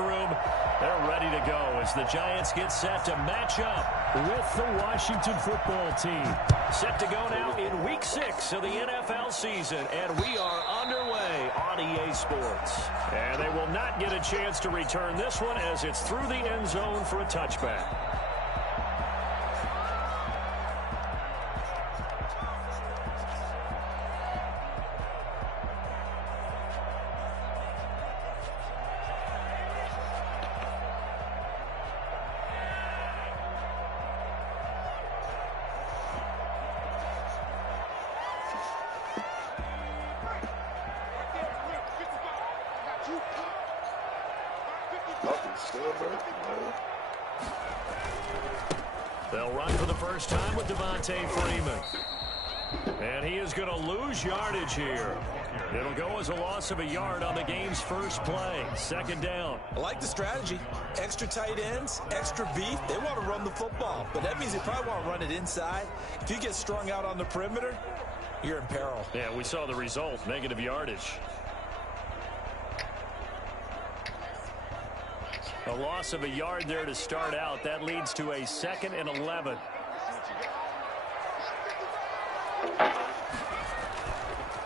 locker room. They're ready to go as the Giants get set to match up with the Washington football team. Set to go now in Week 6 of the NFL season, and we are underway on EA Sports. And they will not get a chance to return this one as it's through the end zone for a touchback. They'll run for the first time with Freeman. And he is going to lose yardage here. It'll go as a loss of a yard on the game's first play. Second down. I like the strategy. Extra tight ends, extra beef. They want to run the football, but that means they probably want to run it inside. If you get strung out on the perimeter, you're in peril. Yeah, we saw the result, negative yardage. A loss of a yard there to start out. That leads to a 2nd and 11.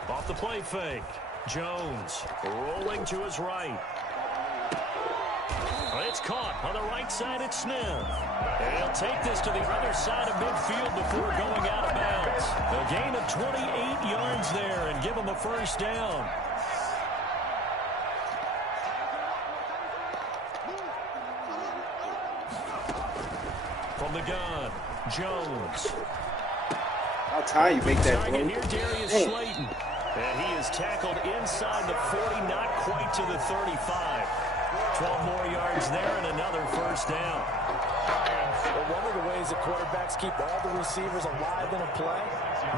Off the play fake. Jones rolling to his right. It's caught on the right side at Smith. And he'll take this to the other side of midfield before going out of bounds. A gain of 28 yards there and give him the first down. From the gun, Jones. How time you make that, bro? Here, Darius Slayton. And he is tackled inside the 40, not quite to the 35. 12 more yards there and another first down. Well, one of the ways that quarterbacks keep all the receivers alive in a play,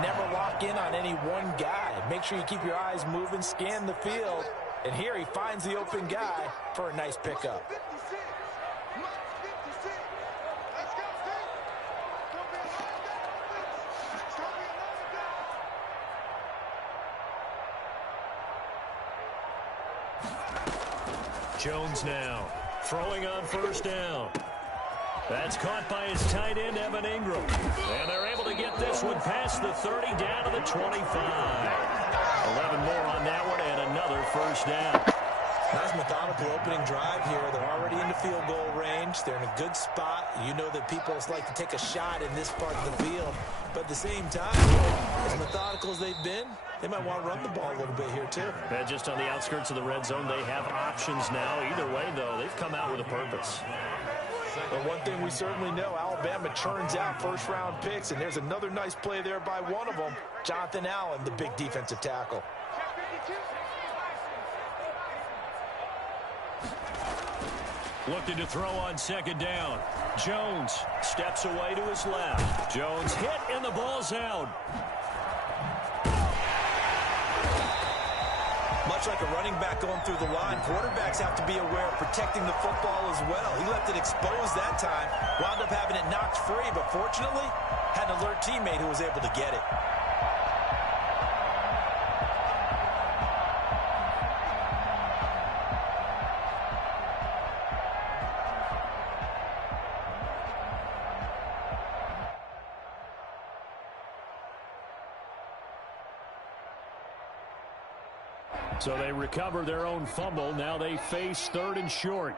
never lock in on any one guy. Make sure you keep your eyes moving, scan the field. And here he finds the open guy for a nice pickup. Jones now throwing on first down. That's caught by his tight end, Evan Ingram. And they're able to get this one past the 30 down to the 25. 11 more on that one and another first down. Nice methodical opening drive here. They're already in the field goal range. They're in a good spot. You know that people like to take a shot in this part of the field. But at the same time, as methodical as they've been, they might want to run the ball a little bit here, too. And just on the outskirts of the red zone, they have options now. Either way, though, they've come out with a purpose. But one thing we certainly know, Alabama churns out first-round picks, and there's another nice play there by one of them, Jonathan Allen, the big defensive tackle. Looking to throw on second down. Jones steps away to his left. Jones hit, and the ball's out. Much like a running back going through the line, quarterbacks have to be aware of protecting the football as well. He left it exposed that time, wound up having it knocked free, but fortunately, had an alert teammate who was able to get it. So they recover their own fumble. Now they face 3rd and short.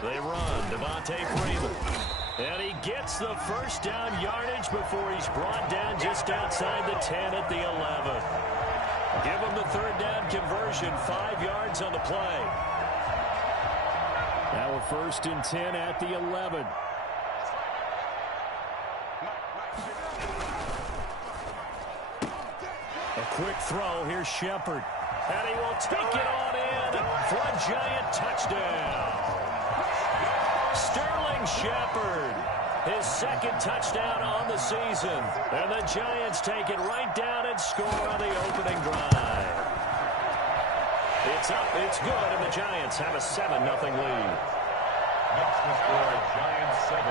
They run. Freeman. And he gets the first down yardage before he's brought down just outside the 10 at the 11. Give him the 3rd down conversion. 5 yards on the play. Now a 1st and 10 at the 11. Quick throw. Here's Shepard. And he will take it on in for a Giant touchdown. Sterling Shepard, his 2nd touchdown on the season. And the Giants take it right down and score on the opening drive. It's up, it's good, and the Giants have a 7-0 lead. Makes the score Giants 7,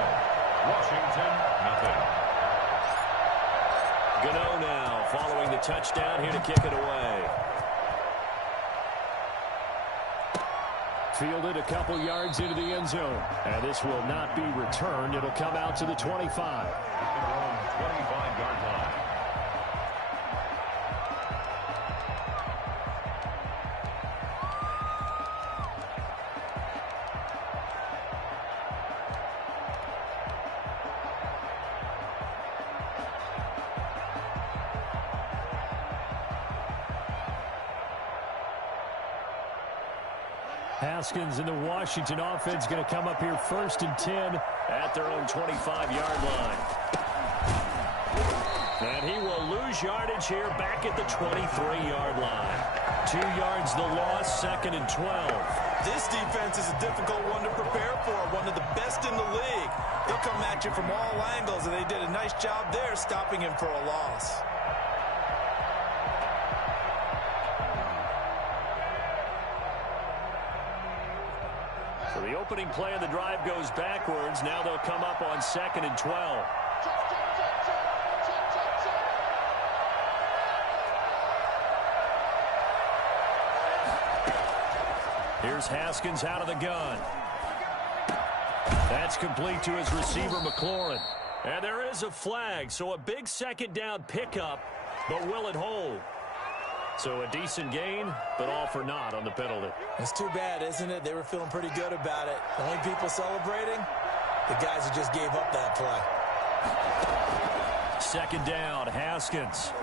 Washington 0. Gano now following the touchdown here to kick it away. Fielded a couple yards into the end zone. And this will not be returned. It'll come out to the 25. 25-yard line. Haskins and the Washington offense going to come up here 1st and 10 at their own 25-yard line. And he will lose yardage here back at the 23-yard line. 2 yards the loss, 2nd and 12. This defense is a difficult one to prepare for, one of the best in the league. They'll come at you from all angles, and they did a nice job there stopping him for a loss. So the opening play of the drive goes backwards. Now they'll come up on 2nd and 12. Here's Haskins out of the gun. That's complete to his receiver, McLaurin. And there is a flag, so a big 2nd down pickup, but will it hold? So a decent gain, but all for naught on the penalty. It's too bad, isn't it? They were feeling pretty good about it. The only people celebrating, the guys who just gave up that play. 2nd down, Haskins.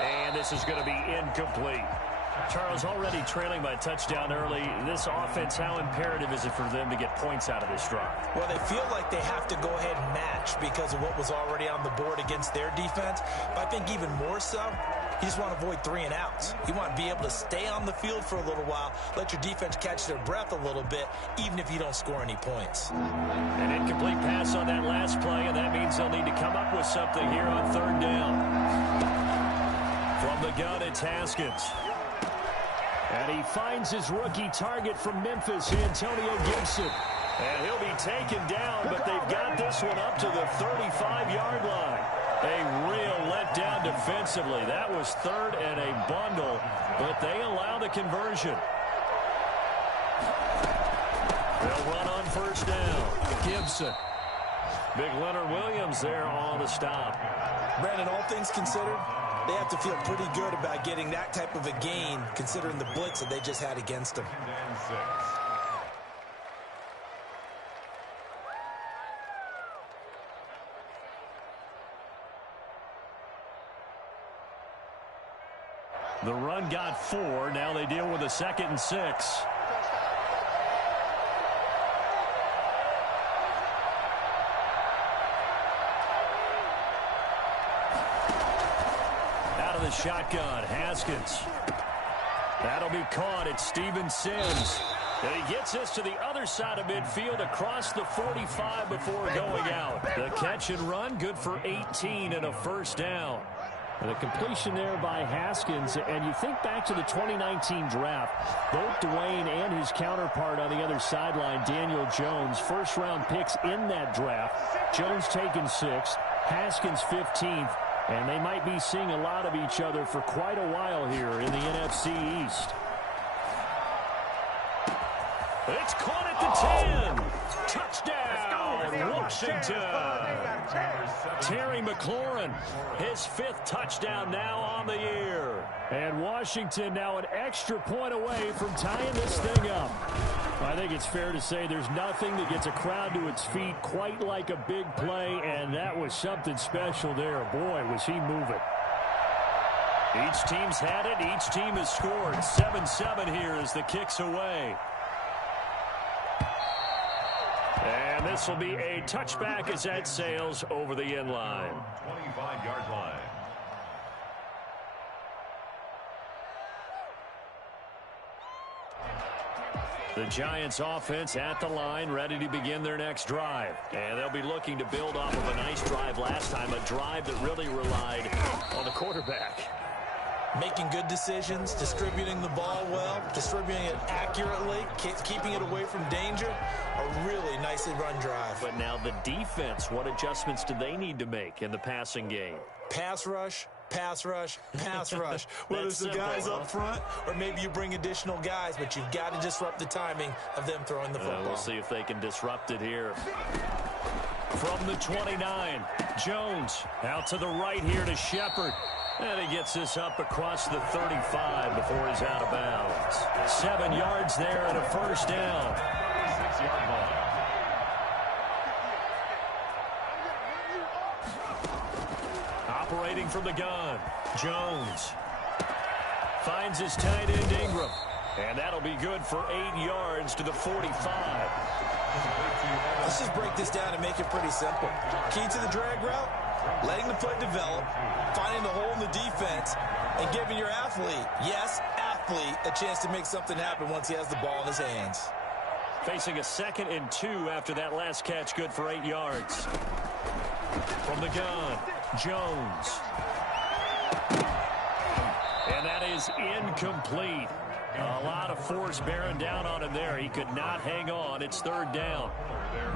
And this is going to be incomplete. Charles, already trailing by a touchdown early. This offense, how imperative is it for them to get points out of this drive? Well, they feel like they have to go ahead and match because of what was already on the board against their defense. But I think even more so, you just want to avoid 3 and outs. You want to be able to stay on the field for a little while, let your defense catch their breath a little bit, even if you don't score any points. An incomplete pass on that last play, and that means they'll need to come up with something here on 3rd down. From the gun, it's Haskins. And he finds his rookie target from Memphis, Antonio Gibson. And he'll be taken down, but they've got this one up to the 35-yard line. A real letdown defensively. That was 3rd and a bundle, but they allow the conversion. They'll run on 1st down. Gibson. Big Leonard Williams there on the stop. Brandon, all things considered, they have to feel pretty good about getting that type of a gain, considering the blitz that they just had against them. The run got 4. Now they deal with a 2nd and 6. The shotgun, Haskins. That'll be caught at Steven Sims. And he gets this to the other side of midfield across the 45 before going out. The catch and run, good for 18 and a 1st down. And the completion there by Haskins, and you think back to the 2019 draft, both Dwayne and his counterpart on the other sideline, Daniel Jones, 1st-round picks in that draft. Jones taken 6th, Haskins 15th. And they might be seeing a lot of each other for quite a while here in the NFC East. It's caught at the 10. Touchdown, Washington. Terry McLaurin, his 5th touchdown now on the year. And Washington now an extra point away from tying this thing up. I think it's fair to say there's nothing that gets a crowd to its feet quite like a big play, and that was something special there. Boy, was he moving. Each team's had it. Each team has scored. 7-7 here as the kick's away. And this will be a touchback as that sails over the end line. 25-yard line. The Giants offense at the line, ready to begin their next drive. And they'll be looking to build off of a nice drive last time, a drive that really relied on the quarterback. Making good decisions, distributing the ball well, distributing it accurately, keeping it away from danger. A really nicely run drive. But now the defense, what adjustments do they need to make in the passing game? Pass rush, pass rush, pass rush. Whether it's the guys up front or maybe you bring additional guys, but you've got to disrupt the timing of them throwing the football. We'll see if they can disrupt it here. From the 29, Jones out to the right here to Shepard. And he gets this up across the 35 before he's out of bounds. 7 yards there and a first down. 6-yard line. Operating from the gun, Jones finds his tight end Ingram. And that'll be good for 8 yards to the 45. Let's just break this down and make it pretty simple. Key to the drag route, letting the play develop, finding the hole in the defense, and giving your athlete, yes, athlete, a chance to make something happen once he has the ball in his hands. Facing a 2nd and 2 after that last catch, good for 8 yards. From the gun, Jones. And that is incomplete. A lot of force bearing down on him there. He could not hang on. It's 3rd down.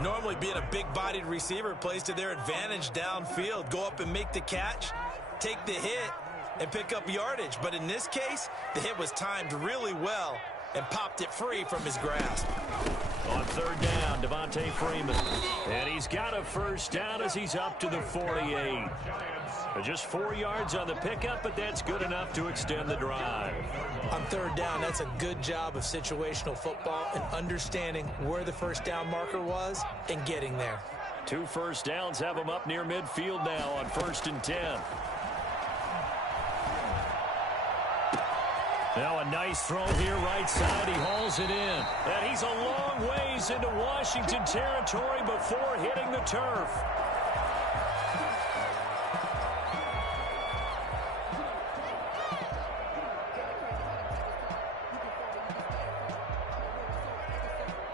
Normally being a big-bodied receiver plays to their advantage downfield. Go up and make the catch, take the hit, and pick up yardage. But in this case, the hit was timed really well and popped it free from his grasp. On 3rd down, Devontae Freeman. And he's got a first down as he's up to the 48. Just 4 yards on the pickup, but that's good enough to extend the drive. On 3rd down, that's a good job of situational football and understanding where the first down marker was and getting there. 2 first downs have him up near midfield now on 1st and 10. Now a nice throw here right side. He hauls it in. And he's a long ways into Washington territory before hitting the turf.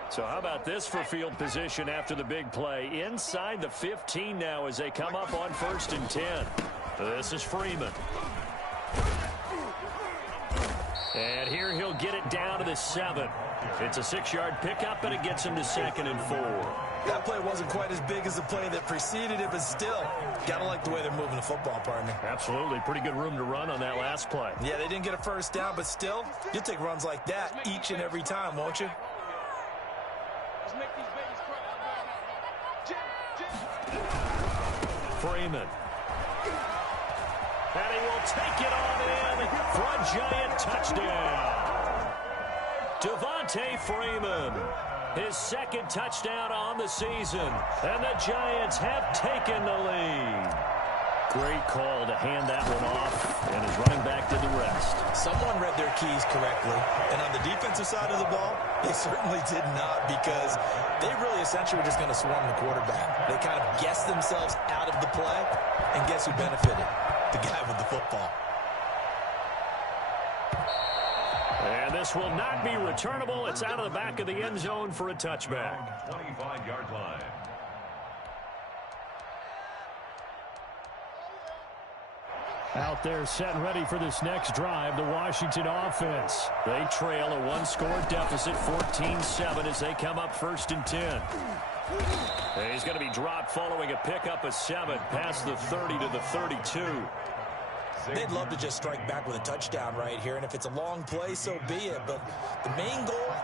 So how about this for field position after the big play? Inside the 15 now as they come up on 1st and 10. This is Freeman. And here he'll get it down to the 7. It's a 6-yard pickup, and it gets him to 2nd and 4. That play wasn't quite as big as the play that preceded it, but still, got to like the way they're moving the football, partner. Absolutely. Pretty good room to run on that last play. Yeah, they didn't get a first down, but still, you'll take runs like that each and every time, won't you? Freeman. And he will take it on in for a Giant touchdown. Devontae Freeman, his 2nd touchdown on the season. And the Giants have taken the lead. Great call to hand that one off, and his running back did the rest. Someone read their keys correctly, and on the defensive side of the ball, they certainly did not, because they really essentially were just going to swarm the quarterback. They kind of guessed themselves out of the play, and guess who benefited? The guy with the football. And this will not be returnable. It's out of the back of the end zone for a touchback. 25-yard line. Out there set and ready for this next drive, the Washington offense. They trail a 1-score deficit, 14-7, as they come up 1st and 10. And he's going to be dropped following a pickup of 7 past the 30 to the 32. They'd love to just strike back with a touchdown right here, and if it's a long play, so be it. But the main goal,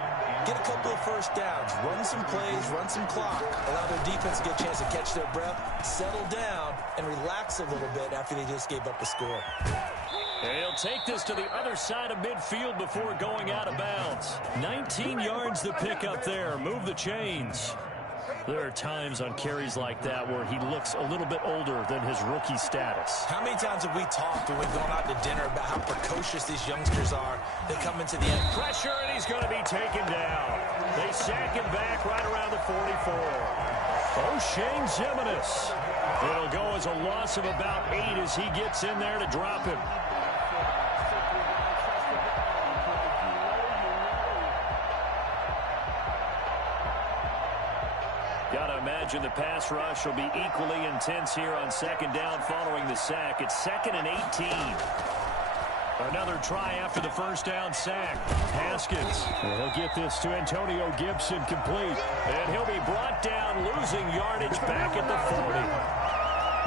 get a couple of first downs, run some plays, run some clock, allow their defense to get a chance to catch their breath, settle down, and relax a little bit after they just gave up a score. And he'll take this to the other side of midfield before going out of bounds. 19 yards the pickup there. Move the chains. There are times on carries like that where he looks a little bit older than his rookie status. How many times have we talked when we've gone out to dinner about how precocious these youngsters are? They come into the end. Pressure, and he's going to be taken down. They sack him back right around the 44. O'Shane Zimenez. It'll go as a loss of about 8 as he gets in there to drop him. Gotta imagine the pass rush will be equally intense here on 2nd down following the sack. It's 2nd and 18. Another try after the first down sack. Haskins will get this to Antonio Gibson complete. And he'll be brought down, losing yardage back at the 40.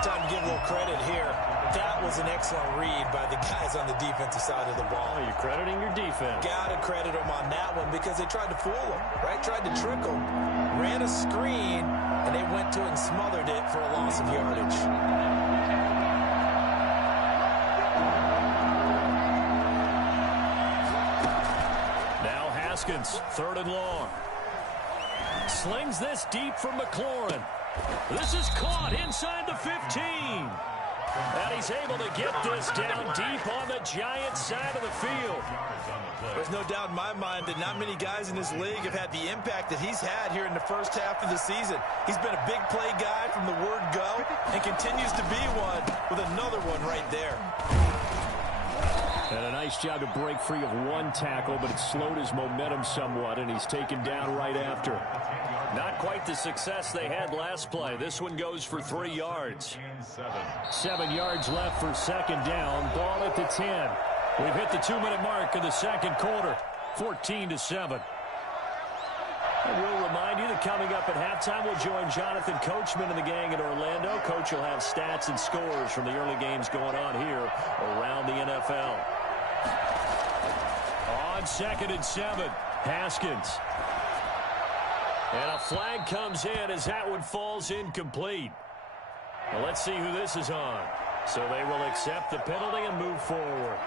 Time to give a little credit here. That was an excellent read by the guys on the defensive side of the ball. Oh, you're crediting your defense. Gotta credit them on that one because they tried to fool them, right? Tried to trick them. Ran a screen, and they went to it and smothered it for a loss of yardage. Now Haskins, 3rd and long. Slings this deep from McLaurin. This is caught inside the 15. And he's able to get this down deep on the Giants' side of the field. There's no doubt in my mind that not many guys in this league have had the impact that he's had here in the first half of the season. He's been a big play guy from the word go and continues to be one with another one right there. And a nice job to break free of one tackle, but it slowed his momentum somewhat, and he's taken down right after. Not quite the success they had last play. This one goes for 3 yards. 7 yards left for 2nd down. Ball at the 10. We've hit the 2-minute mark in the 2nd quarter. 14-7. And we'll remind you that coming up at halftime, we'll join Jonathan Coachman and the gang in Orlando. Coach will have stats and scores from the early games going on here around the NFL. On 2nd and 7, Haskins. And a flag comes in as that one falls incomplete. Well, let's see who this is on. So they will accept the penalty and move forward.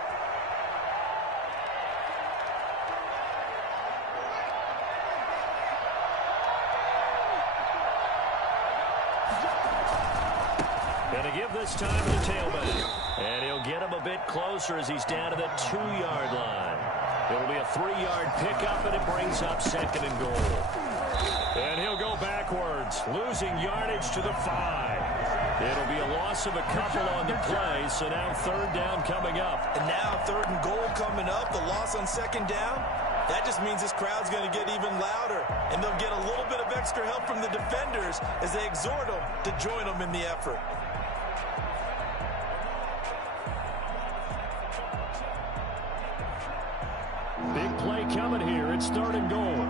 Going to give this time to the tailback. And he'll get him a bit closer as he's down to the 2-yard line. It'll be a 3-yard pickup, and it brings up 2nd and goal. And he'll go backwards, losing yardage to the 5. It'll be a loss of a couple on the play, so now 3rd down coming up. And now 3rd and goal coming up, the loss on 2nd down. That just means this crowd's going to get even louder, and they'll get a little bit of extra help from the defenders as they exhort them to join them in the effort. Big play coming here. It's 3rd and goal.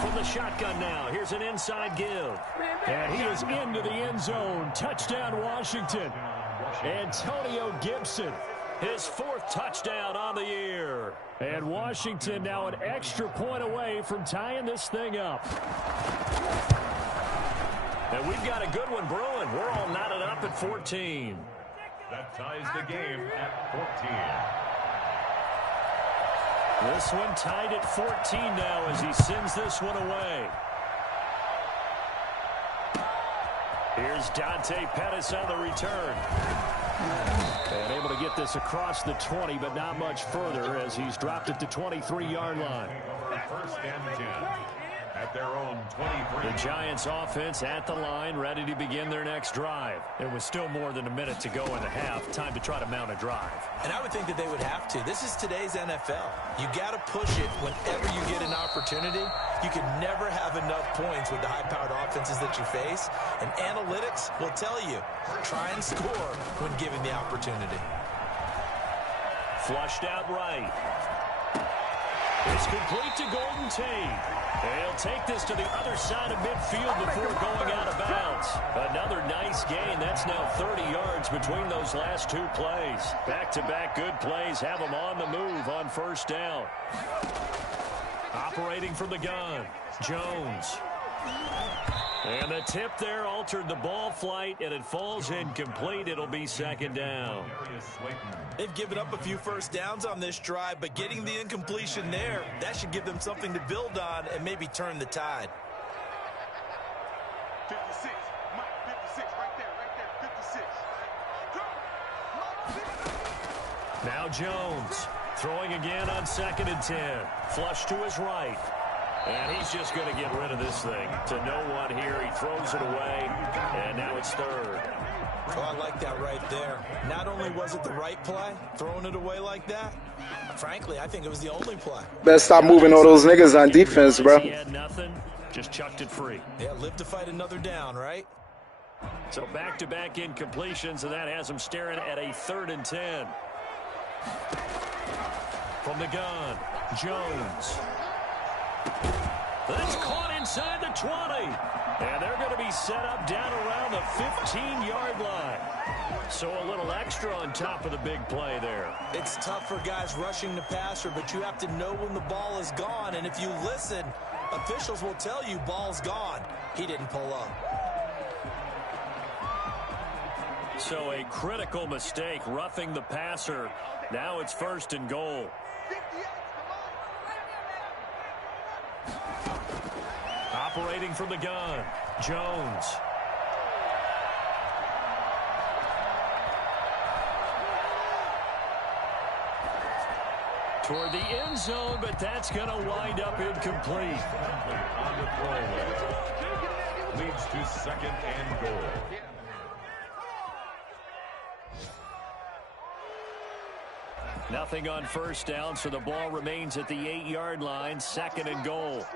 From the shotgun now, here's an inside give. And he is into the end zone. Touchdown, Washington. Antonio Gibson, his 4th touchdown on the year. And Washington now an extra point away from tying this thing up. And we've got a good one brewing. We're all knotted up at 14. That ties the game at 14. This one tied at 14 now as he sends this one away. Here's Dante Pettis on the return. And able to get this across the 20, but not much further as he's dropped it to 23-yard line. 1st and 10. At their own 23. The Giants offense at the line, ready to begin their next drive. There was still more than a minute to go in the half. Time to try to mount a drive. And I would think that they would have to. This is today's NFL. You got to push it whenever you get an opportunity. You can never have enough points with the high-powered offenses that you face. And analytics will tell you, try and score when given the opportunity. Flushed out right. It's complete to Golden Tate. He'll take this to the other side of midfield before going out of bounds. Another nice gain. That's now 30 yards between those last 2 plays. Back-to-back good plays have them on the move on 1st down. Operating from the gun, Jones. And the tip there altered the ball flight, and it falls incomplete. It'll be 2nd down. They've given up a few 1st downs on this drive, but getting the incompletion there, that should give them something to build on and maybe turn the tide. 56, Mike, 56, right there, 56. Now Jones throwing again on 2nd and 10. Flush to his right. And he's just going to get rid of this thing to no one here. He throws it away, and now it's 3rd. Oh, I like that right there. Not only was it the right play, throwing it away like that, frankly, I think it was the only play. Better stop moving all those niggas on defense, bro. He had nothing. Just chucked it free. Yeah, live to fight another down, right? So back-to-back incompletions, and that has him staring at a 3rd and 10. From the gun, Jones. That's caught inside the 20. And they're going to be set up down around the 15-yard line. So a little extra on top of the big play there. It's tough for guys rushing the passer, but you have to know when the ball is gone. And if you listen, officials will tell you ball's gone. He didn't pull up. So a critical mistake, roughing the passer. Now it's 1st and goal. Operating from the gun, Jones. Toward the end zone, but that's going to wind up incomplete. On the throwaway. Leads to 2nd and goal. Nothing on 1st down, so the ball remains at the 8-yard line, 2nd and goal.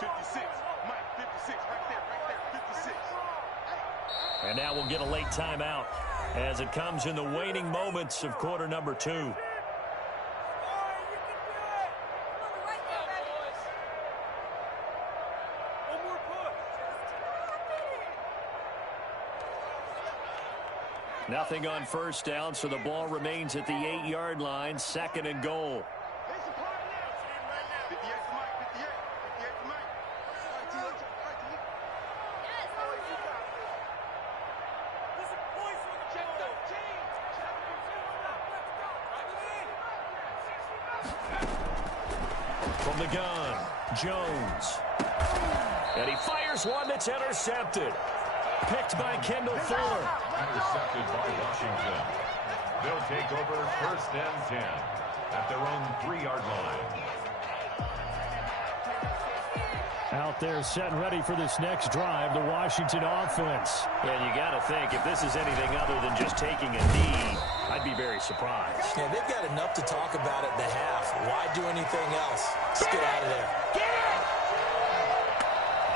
56, Mike, 56, right there, 56. And now we'll get a late timeout as it comes in the waning moments of quarter number 2. Nothing on 1st down, so the ball remains at the 8-yard line, 2nd and goal. 58 to Mike, 58 to Mike. From the gun, Jones. And he fires one that's intercepted. Picked by Kendall Fuller. Intercepted by Washington. They'll take over 1st and 10 at their own 3-yard line. Out there set and ready for this next drive, the Washington offense. And you got to think, if this is anything other than just taking a knee, I'd be very surprised. Yeah, they've got enough to talk about at the half. Why do anything else? Just get out of there.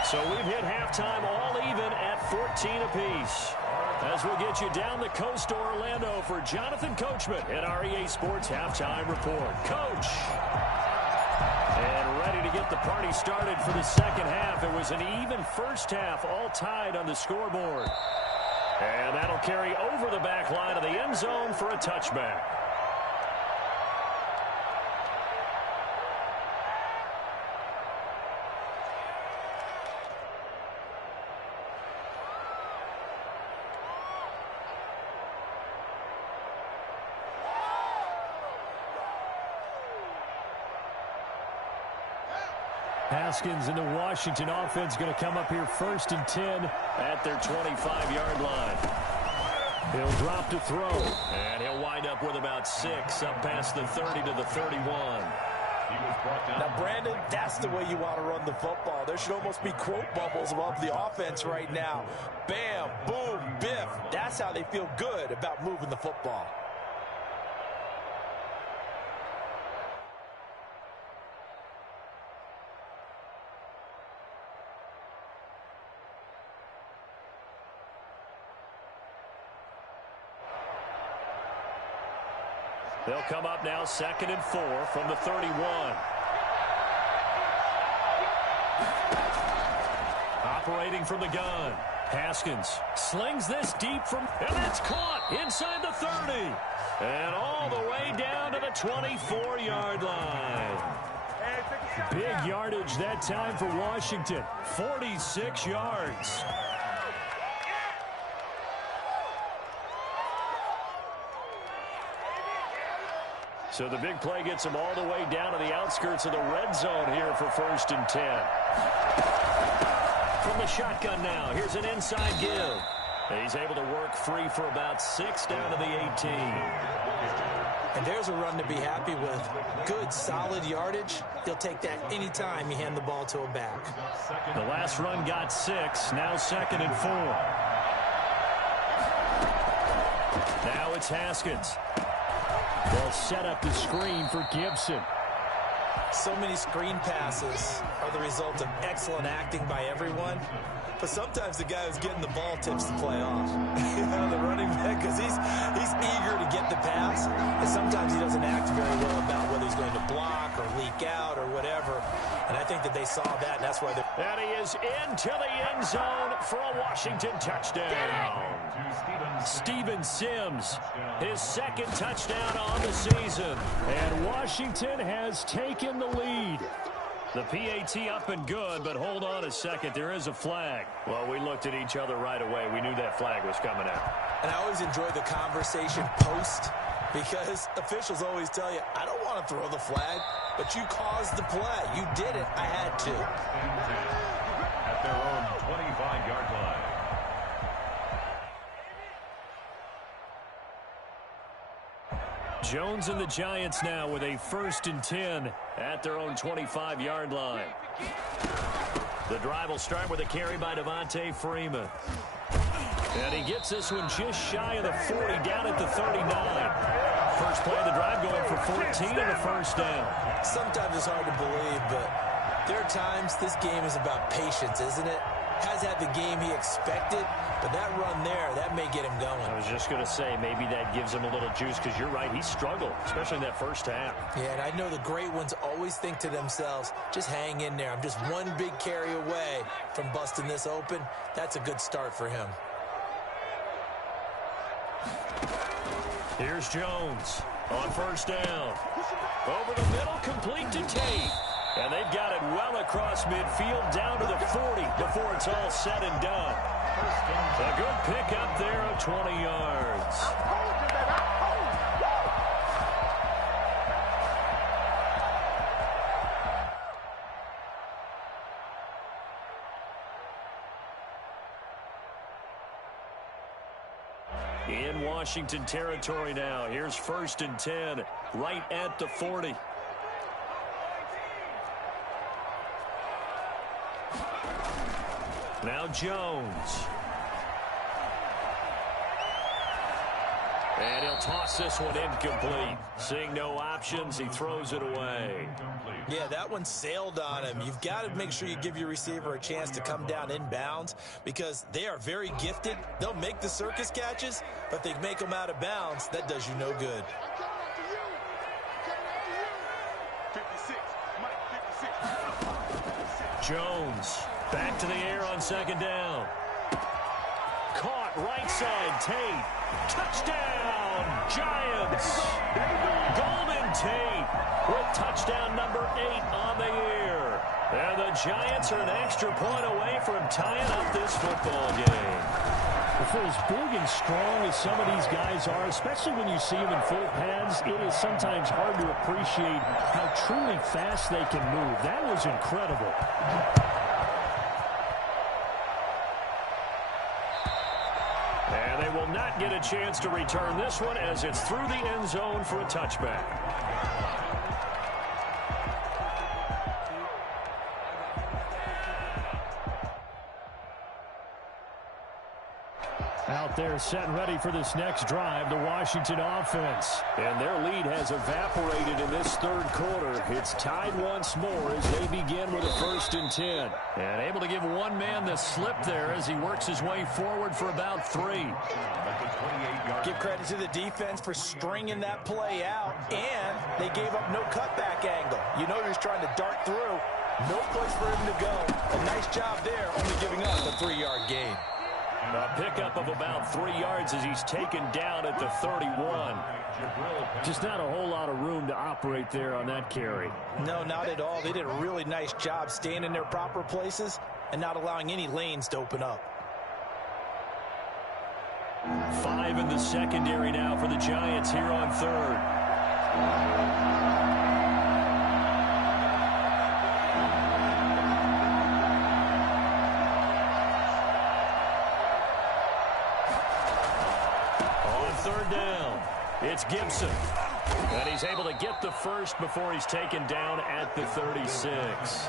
So we've hit halftime all even at 14 apiece. As we'll get you down the coast to Orlando for Jonathan Coachman at REA Sports Halftime Report. Coach! And ready to get the party started for the second half. It was an even 1st half, all tied on the scoreboard. And that'll carry over the back line of the end zone for a touchback. Haskins and the Washington offense going to come up here 1st and 10 at their 25-yard line. He'll drop to throw, and he'll wind up with about 6 up past the 30 to the 31. Now, Brandon, that's the way you want to run the football. There should almost be quote bubbles above the offense right now. Bam, boom, biff. That's how they feel good about moving the football. They'll come up now 2nd and 4 from the 31. Operating from the gun. Haskins slings this deep from, and that's caught inside the 30. And all the way down to the 24-yard line. Big yardage that time for Washington. 46 yards. So the big play gets him all the way down to the outskirts of the red zone here for 1st and 10. From the shotgun now, here's an inside give. He's able to work free for about 6 down to the 18. And there's a run to be happy with. Good, solid yardage. He'll take that anytime you hand the ball to a back. The last run got 6, now 2nd and 4. Now it's Haskins. They'll set up the screen for Gibson. So many screen passes are the result of excellent acting by everyone. But sometimes the guy who's getting the ball tips the play off. The running back, because he's eager to get the pass. And sometimes he doesn't act very well about whether he's going to block or leak out or whatever. And I think that they saw that, and that's why they're... And he is into the end zone for a Washington touchdown. Steven Sims, his second touchdown on the season. And Washington has taken the lead. The PAT up and good, but hold on a second. There is a flag. Well, we looked at each other right away. We knew that flag was coming out. And I always enjoy the conversation post, because officials always tell you, I don't want to throw the flag, but you caused the play. You did it. I had to. At their own 25-yard line. Jones and the Giants now with a 1st and 10 at their own 25-yard line. The drive will start with a carry by Devontae Freeman. And he gets this one just shy of the 40, down at the 39. First play of the drive going for 14 and a first down. Sometimes it's hard to believe, but there are times this game is about patience, isn't it? Has had the game he expected, but that run there, that may get him going. I was just going to say, maybe that gives him a little juice, because you're right, he struggled, especially in that first half. Yeah, and I know the great ones always think to themselves, just hang in there. I'm just one big carry away from busting this open. That's a good start for him. Here's Jones on first down. Over the middle, complete to Tate. And they've got it well across midfield, down to the 40 before it's all said and done. A good pickup there of 20 yards. In Washington territory now. Here's 1st and 10, right at the 40. Now Jones. And he'll toss this one incomplete. Seeing no options, he throws it away. Yeah, that one sailed on him. You've got to make sure you give your receiver a chance to come down inbounds, because they are very gifted. They'll make the circus catches, but if they make them out of bounds, that does you no good. 56, Mike, 56. Jones back to the air on 2nd down. Caught right side, Tate. Touchdown, Giants. Golden Tate with touchdown number 8 on the year. And the Giants are an extra point away from tying up this football game. For as big and strong as some of these guys are, especially when you see them in full pads, it is sometimes hard to appreciate how truly fast they can move. That was incredible. And they will not get a chance to return this one, as it's through the end zone for a touchback. Out there set and ready for this next drive, the Washington offense. And their lead has evaporated in this 3rd quarter. It's tied once more as they begin with a 1st and 10. And able to give one man the slip there as he works his way forward for about 3. Give credit to the defense for stringing that play out, and they gave up no cutback angle. You know he's trying to dart through. No place for him to go. A nice job there, only giving up a 3-yard gain. A pickup of about 3 yards as he's taken down at the 31. Just not a whole lot of room to operate there on that carry. No, not at all. They did a really nice job staying in their proper places and not allowing any lanes to open up. 5 in the secondary now for the Giants here on 3rd. It's Gibson. And he's able to get the first before he's taken down at the 36.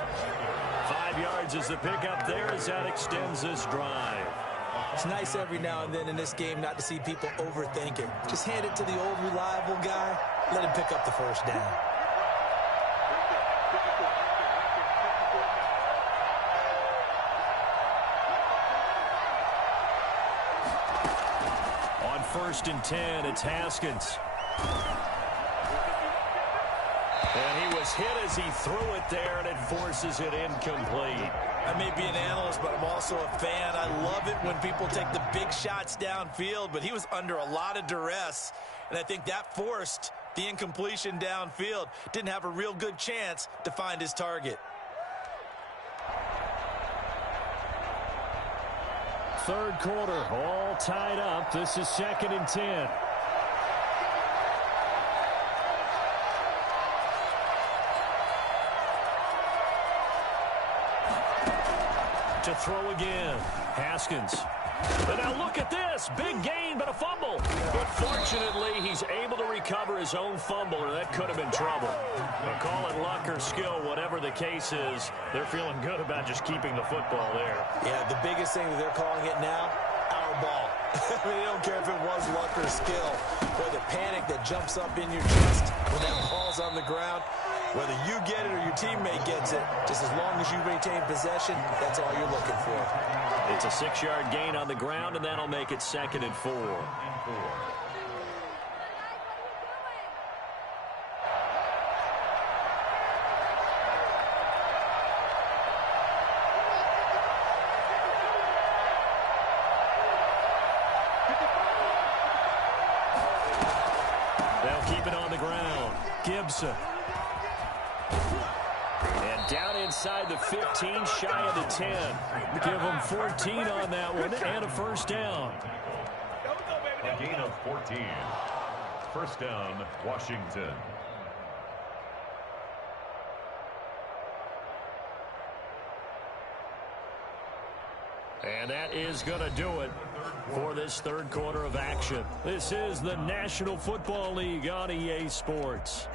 5 yards is the pickup there as that extends this drive. It's nice every now and then in this game not to see people overthink it. Just hand it to the old reliable guy. Let him pick up the first down. first and 10. It's Haskins. And he was hit as he threw it there, and it forces it incomplete. I may be an analyst, but I'm also a fan. I love it when people take the big shots downfield, but he was under a lot of duress, and I think that forced the incompletion downfield. Didn't have a real good chance to find his target. Third quarter, all tied up. This is 2nd and 10. To throw again. Haskins. And now look at this. Big gain, but a fumble. But fortunately, he's able to recover his own fumble, or that could have been trouble. But call it luck or skill, whatever the case is, they're feeling good about just keeping the football there. Yeah, the biggest thing that they're calling it now, our ball. I mean, they don't care if it was luck or skill. Boy, the panic that jumps up in your chest when that ball's on the ground, whether you get it or your teammate gets it, just as long as you maintain possession, that's all you're looking for. It's a 6-yard gain on the ground, and that'll make it 2nd and 4. They'll keep it on the ground. Gibson. And down inside the 15, shy of the 10. Give them 14 on that one and a first down. A gain of 14. First down, Washington. And that is going to do it for this third quarter of action. This is the National Football League on EA Sports.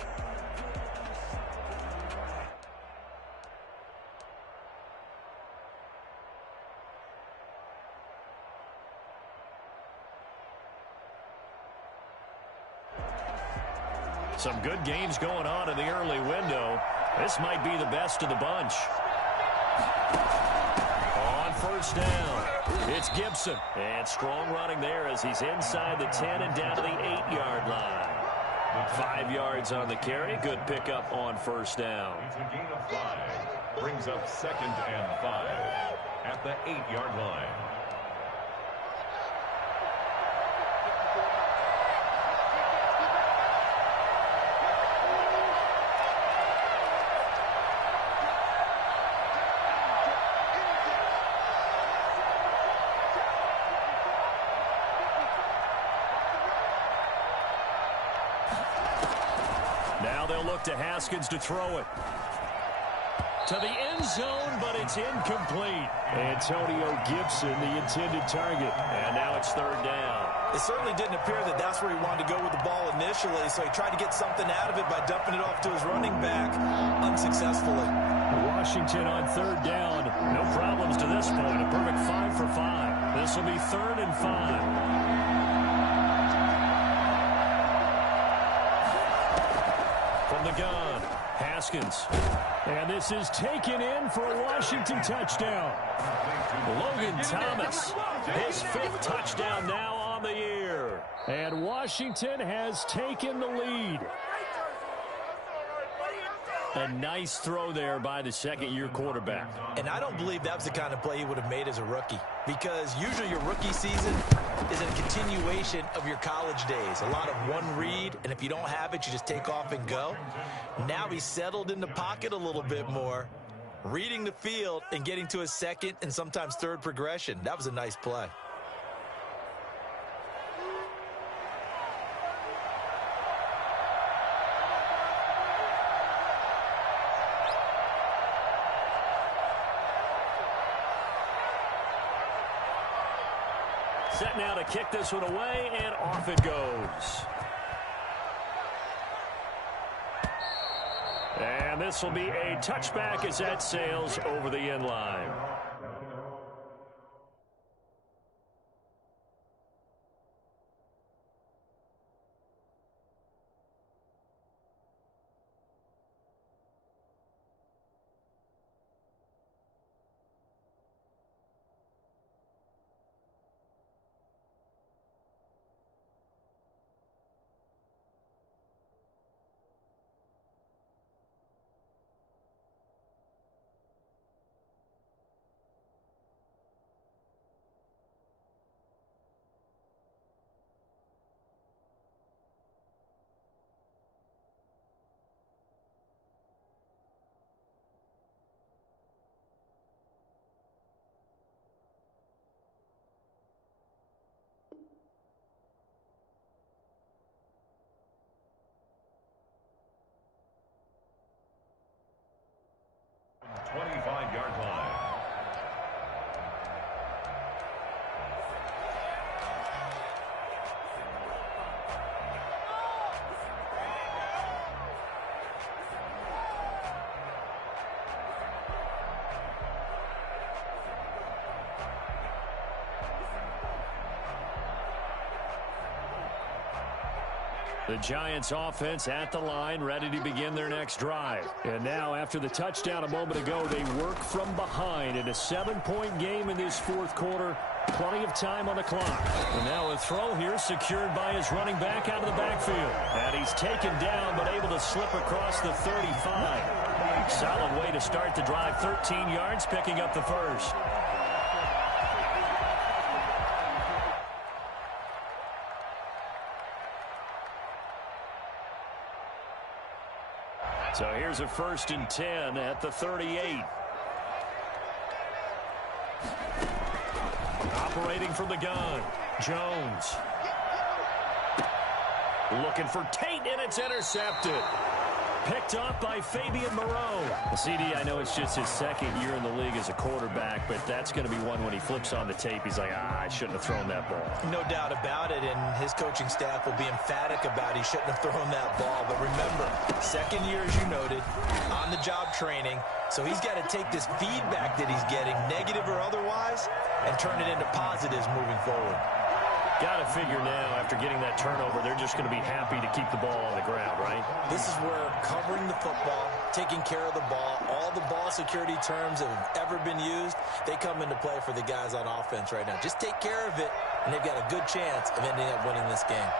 Some good games going on in the early window. This might be the best of the bunch. On first down, it's Gibson. And strong running there as he's inside the 10 and down to the 8-yard line. 5 yards on the carry. Good pickup on first down. It's a gain of 5. Brings up 2nd and 5 at the 8-yard line. Now they'll look to Haskins to throw it. To the end zone, but it's incomplete. Antonio Gibson, the intended target. And now it's third down. It certainly didn't appear that that's where he wanted to go with the ball initially, so he tried to get something out of it by dumping it off to his running back unsuccessfully. Washington on third down. No problems to this point. A perfect 5 for 5. This will be 3rd and 5. From the gun, Haskins. And this is taken in for a Washington touchdown. Logan Thomas, his 5th touchdown now on the year. And Washington has taken the lead. A nice throw there by the second-year quarterback. And I don't believe that was the kind of play he would have made as a rookie, because usually your rookie season is a continuation of your college days. A lot of one read, and if you don't have it, you just take off and go. Now he's settled in the pocket a little bit more, reading the field and getting to his second and sometimes third progression. That was a nice play. Set now to kick this one away, and off it goes. And this will be a touchback as that sails over the end line. The Giants offense at the line, ready to begin their next drive. And now, after the touchdown a moment ago, they work from behind in a 7-point game in this fourth quarter. Plenty of time on the clock. And now a throw here secured by his running back out of the backfield. And he's taken down but able to slip across the 35. Solid way to start the drive. 13 yards, picking up the first. So here's a 1st and 10 at the 38. Operating from the gun, Jones. Looking for Tate, and it's intercepted. Picked up by Fabian Moreau. CD, I know it's just his second year in the league as a quarterback, but that's going to be one when he flips on the tape. He's like, I shouldn't have thrown that ball. No doubt about it, and his coaching staff will be emphatic about he shouldn't have thrown that ball. But remember, second year, as you noted, on-the-job training, so he's got to take this feedback that he's getting, negative or otherwise, and turn it into positives moving forward. Got to figure now, after getting that turnover, they're just going to be happy to keep the ball on the ground, right? This is where covering the football, taking care of the ball, all the ball security terms that have ever been used, they come into play for the guys on offense right now. Just take care of it, and they've got a good chance of ending up winning this game.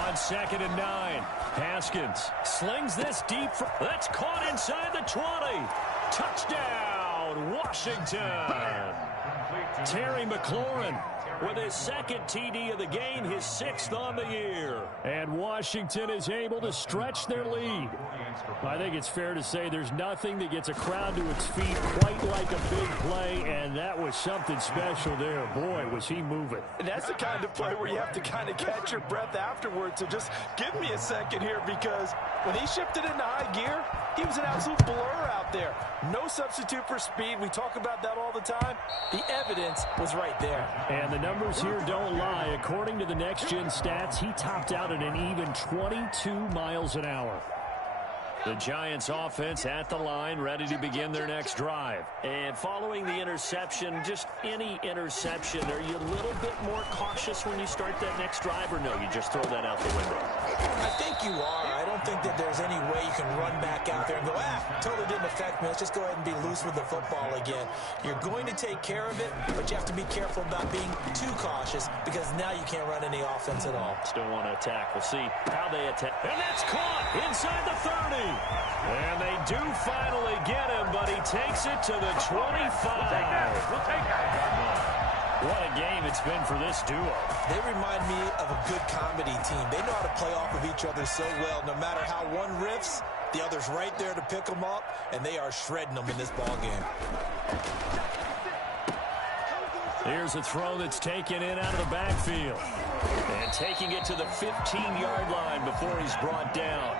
On 2nd and 9, Haskins slings this deep. That's caught inside the 20. Touchdown, Washington. Terry McLaurin with his 2nd TD of the game, his 6th on the year. And Washington is able to stretch their lead. I think it's fair to say there's nothing that gets a crowd to its feet quite like a big play, and that was something special there. Boy, was he moving. And that's the kind of play where you have to kind of catch your breath afterwards. So just give me a second here, because when he shifted into high gear, he was an absolute blur out there. No substitute for speed. We talk about that all the time. The evidence was right there. And the numbers here don't lie. According to the next-gen stats, he topped out at an even 22 miles an hour. The Giants offense at the line, ready to begin their next drive. And following the interception, just any interception, are you a little bit more cautious when you start that next drive, or no, you just throw that out the window? I think you are. I don't think that there's any way you can run back out there and go, totally didn't affect me. Let's just go ahead and be loose with the football again. You're going to take care of it, but you have to be careful about being too cautious, because now you can't run any offense at all. Still want to attack. We'll see how they attack. And that's caught inside the 30. And they do finally get him, but he takes it to the 25. We'll take that. What a game it's been for this duo. They remind me of a good comedy team. They know how to play off of each other so well. No matter how one riffs, the other's right there to pick them up, and they are shredding them in this ball game. Here's a throw that's taken in out of the backfield. And taking it to the 15-yard line before he's brought down.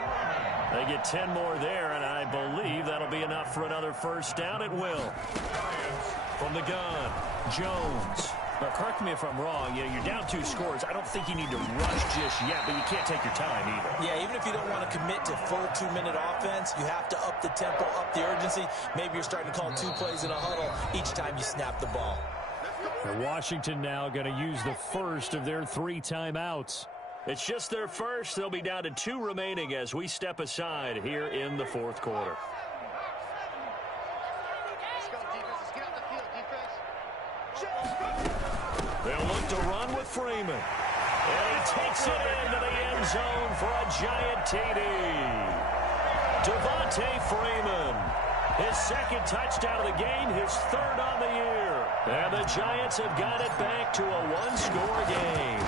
They get 10 more there, and I believe that'll be enough for another first down. It will. From the gun, Jones. Now, correct me if I'm wrong. You're down 2 scores. I don't think you need to rush just yet, but you can't take your time either. Yeah, even if you don't want to commit to full 2-minute offense, you have to up the tempo, up the urgency. Maybe you're starting to call 2 plays in a huddle each time you snap the ball. And Washington now going to use the first of their 3 timeouts. It's just their first. They'll be down to 2 remaining as we step aside here in the fourth quarter. Let's go, defense. Let's get out the field, defense. They'll look to run with Freeman. And he takes it into the end zone for a giant TD. Devontae Freeman. His 2nd touchdown of the game, his 3rd on the year. And the Giants have got it back to a 1-score game.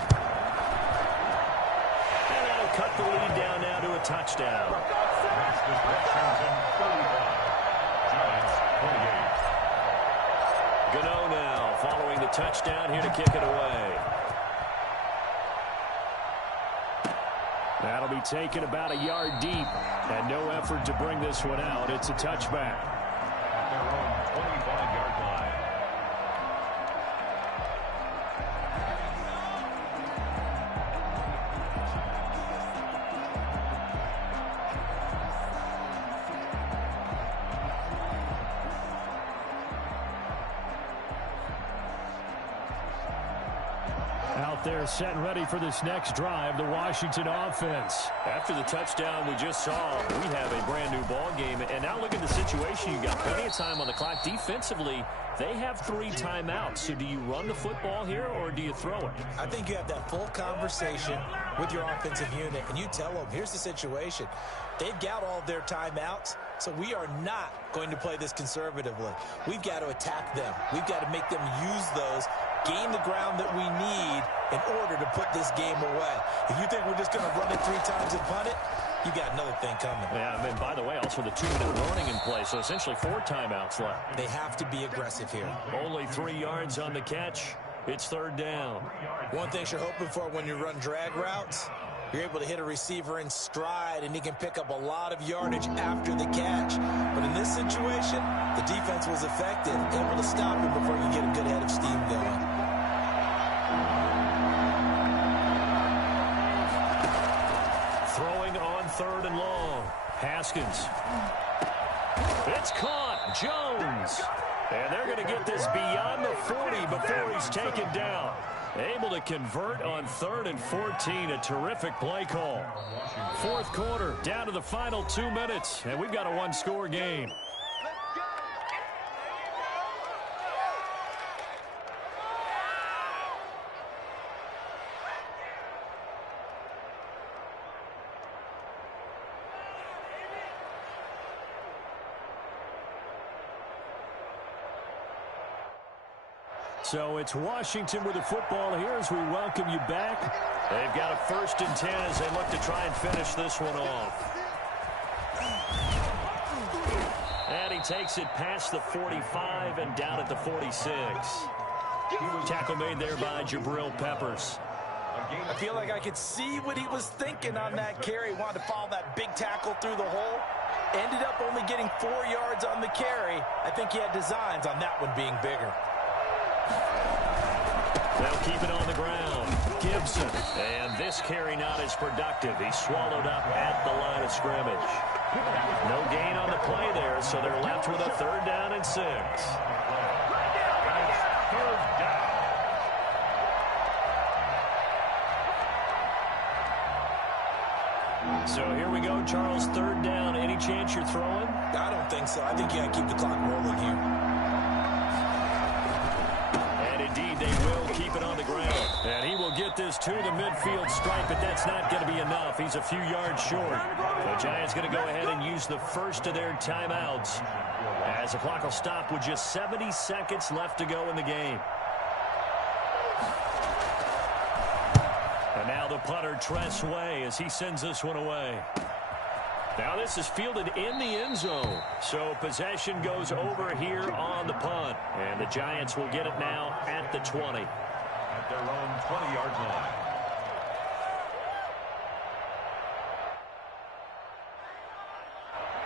And that'll cut the lead down now to a touchdown. Next is Washington 35. Giants 28. Gano now following the touchdown here to kick it away. That'll be taken about a yard deep, and no effort to bring this one out. It's a touchback. At their own 25-yard line. Out there set and ready for this next drive, the Washington offense. After the touchdown we just saw, we have a brand new ball game. And now look at the situation. You've got plenty of time on the clock. Defensively, they have 3 timeouts. So do you run the football here or do you throw it? I think you have that full conversation with your offensive unit, and you tell them, here's the situation. They've got all of their timeouts, so we are not going to play this conservatively. We've got to attack them. We've got to make them use those, gain the ground that we need in order to put this game away. If you think we're just going to run it 3 times and punt it, you got another thing coming. Yeah, and by the way, also the 2-minute warning in play, so essentially 4 timeouts left. They have to be aggressive here. Only 3 yards on the catch. It's 3rd down. One thing you're hoping for when you run drag routes, you're able to hit a receiver in stride, and he can pick up a lot of yardage after the catch. But in this situation, the defense was effective, able to stop him before you get a good head of steam going. Throwing on 3rd and long. Haskins. It's caught. Jones. And they're going to get this beyond the 40 before he's taken down. Able to convert on 3rd and 14. A terrific play call. 4th quarter, down to the final 2 minutes. And we've got a 1-score game. So it's Washington with the football here as we welcome you back. They've got a 1st and 10 as they look to try and finish this one off. And he takes it past the 45 and down at the 46. Tackle made there by Jabril Peppers. I feel like I could see what he was thinking on that carry. Wanted to follow that big tackle through the hole. Ended up only getting 4 yards on the carry. I think he had designs on that one being bigger. They'll keep it on the ground. Gibson. And this carry not as productive. He's swallowed up at the line of scrimmage. No gain on the play there, so they're left with a 3rd down and 6. So here we go, Charles, 3rd down. Any chance you're throwing? I don't think so. I think you got to keep the clock rolling here. Indeed, they will keep it on the ground. And he will get this to the midfield stripe, but that's not going to be enough. He's a few yards short. The Giants going to go ahead and use the first of their timeouts as the clock will stop with just 70 seconds left to go in the game. And now the punter, Tress Way, as he sends this one away. Now this is fielded in the end zone. So possession goes over here on the punt. And the Giants will get it now at the 20. At their own 20-yard line.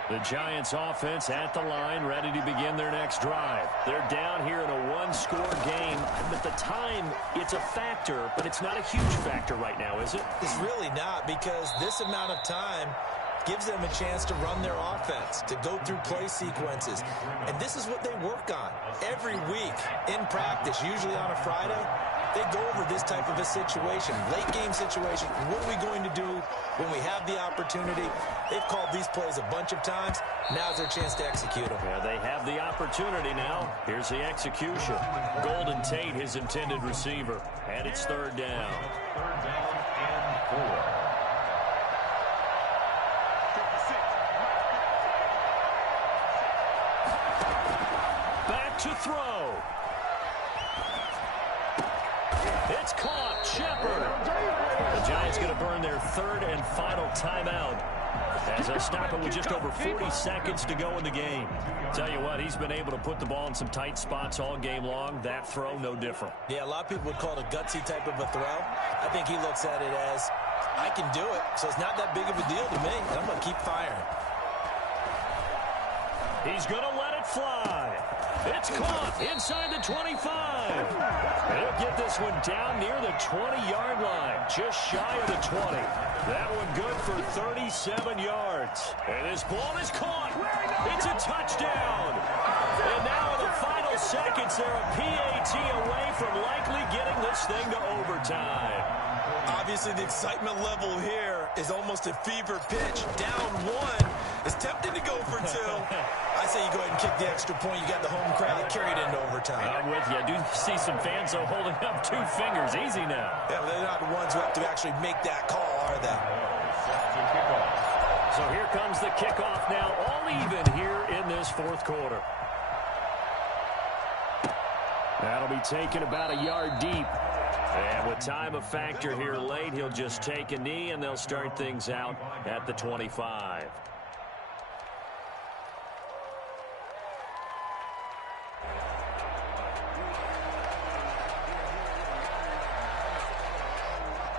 The Giants offense at the line, ready to begin their next drive. They're down here in a 1-score game. But the time, it's a factor, but it's not a huge factor right now, is it? It's really not, because this amount of time gives them a chance to run their offense, to go through play sequences. And this is what they work on every week in practice, usually on a Friday. They go over this type of a situation, late game situation. What are we going to do when we have the opportunity? They've called these plays a bunch of times. Now's their chance to execute them. Yeah, they have the opportunity now. Here's the execution. Golden Tate, his intended receiver. And it's 3rd down. 3rd down and 4. To throw. It's caught. Shepard. The Giants going to burn their 3rd and final timeout as they'll stop it with just over 40 seconds to go in the game. Tell you what, he's been able to put the ball in some tight spots all game long. That throw, no different. Yeah, a lot of people would call it a gutsy type of a throw. I think he looks at it as, I can do it, so it's not that big of a deal to me, and I'm going to keep firing. He's going to let it fly. It's caught inside the 25. They'll get this one down near the 20-yard line, just shy of the 20. That one good for 37 yards. And this ball is caught. It's a touchdown. And now in the final final seconds, they're a PAT away from likely getting this thing to overtime. Obviously, the excitement level here is almost a fever pitch. Down one is tempting to go for two. I say you go ahead and kick the extra point. You got the home crowd carried into overtime. I'm with you. I do see some fans, though, holding up 2 fingers. Easy now. Yeah, but they're not the ones who have to actually make that call, are they? So here comes the kickoff now, all even here in this fourth quarter. That'll be taken about a yard deep. And with time a factor here late, he'll just take a knee, and they'll start things out at the 25.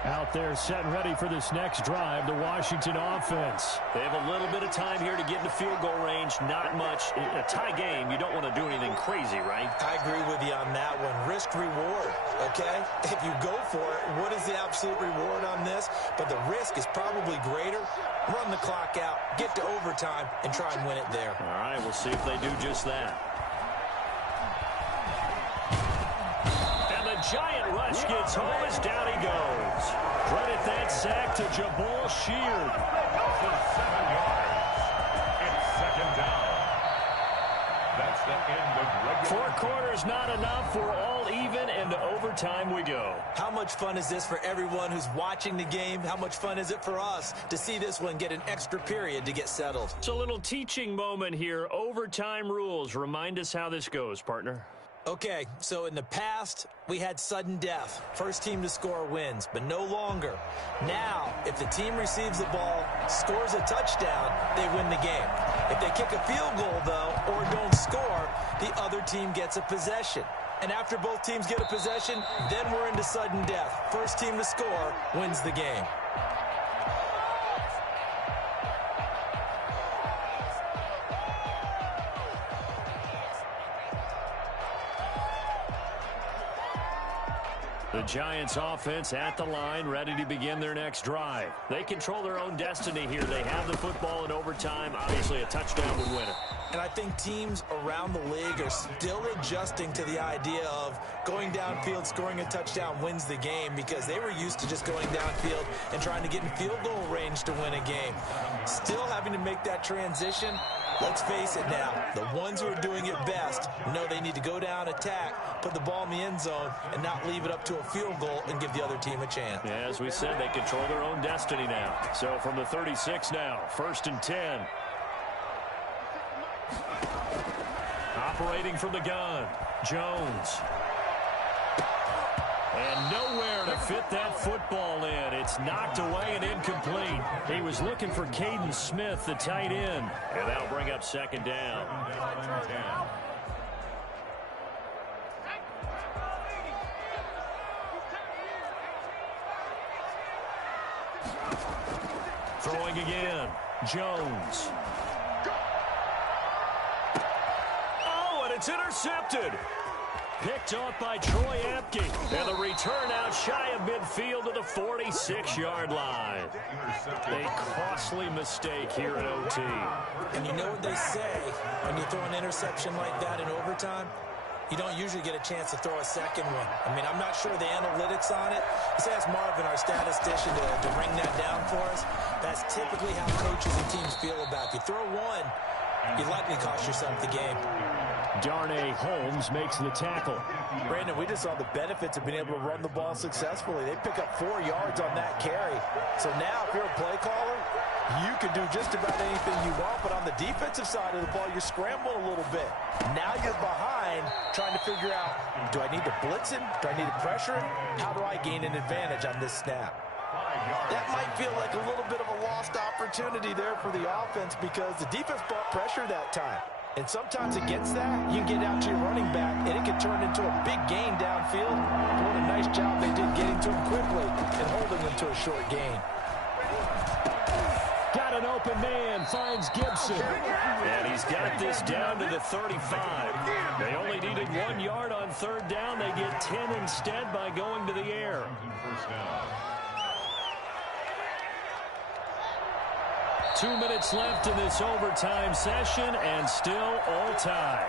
Out there set and ready for this next drive, the Washington offense. They have a little bit of time here to get into field goal range. Not much. In a tie game, you don't want to do anything crazy, right? I agree with you on that one. Risk reward, okay? If you go for it, what is the absolute reward on this? But the risk is probably greater. Run the clock out, get to overtime, and try and win it there. All right, we'll see if they do just that. Giant rush gets home as down he goes. Credit that sack to Jabal Sheard. 7 yards. It's second down. That's the end of regular. 4 quarters not enough. We're all even, and to overtime we go. How much fun is this for everyone who's watching the game? How much fun is it for us to see this one get an extra period to get settled? It's a little teaching moment here. Overtime rules. Remind us how this goes, partner. Okay, so in the past, we had sudden death. First team to score wins, but no longer. Now, if the team receives the ball, scores a touchdown, they win the game. If they kick a field goal, though, or don't score, the other team gets a possession. And after both teams get a possession, then we're into sudden death. First team to score wins the game. The Giants offense at the line, ready to begin their next drive. They control their own destiny here. They have the football in overtime. Obviously, a touchdown would win it. And I think teams around the league are still adjusting to the idea of going downfield, scoring a touchdown wins the game, because they were used to just going downfield and trying to get in field goal range to win a game. Still having to make that transition. Let's face it now, the ones who are doing it best know they need to go down, attack, put the ball in the end zone, and not leave it up to a field goal and give the other team a chance. Yeah, as we said, they control their own destiny now. So from the 36 now, 1st and 10. Operating from the gun, Jones. And nowhere to fit that football in. It's knocked away and incomplete. He was looking for Caden Smith, the tight end. And that'll bring up second down. Throwing again, Jones. Oh, and it's intercepted. Picked off by Troy Apke. And the return out shy of midfield to the 46-yard line. A costly mistake here in OT. And you know what they say when you throw an interception like that in overtime? You don't usually get a chance to throw a second one. I mean, I'm not sure the analytics on it. Let's ask Marvin, our statistician, to bring that down for us. That's typically how coaches and teams feel about it. If you throw one, you likely cost yourself the game. Darnay Holmes makes the tackle. Brandon, we just saw the benefits of being able to run the ball successfully. They pick up 4 yards on that carry. So now, if you're a play caller, you can do just about anything you want, but on the defensive side of the ball, you're scrambling a little bit. Now you're behind, trying to figure out, do I need to blitz him? Do I need to pressure him? How do I gain an advantage on this snap? That might feel like a little bit of a lost opportunity there for the offense, because the defense brought pressure that time. And sometimes against that, you can get out to your running back, and it can turn into a big gain downfield. What a nice job they did getting to him quickly and holding him to a short gain. Got an open man, finds Gibson. And he's got this down to the 35. They only needed 1 yard on 3rd down. They get 10 instead by going to the air. 2 minutes left in this overtime session, and still all tied.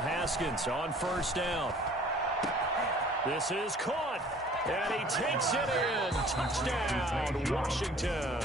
Now Haskins on first down. This is caught, and he takes it in. Touchdown, Washington.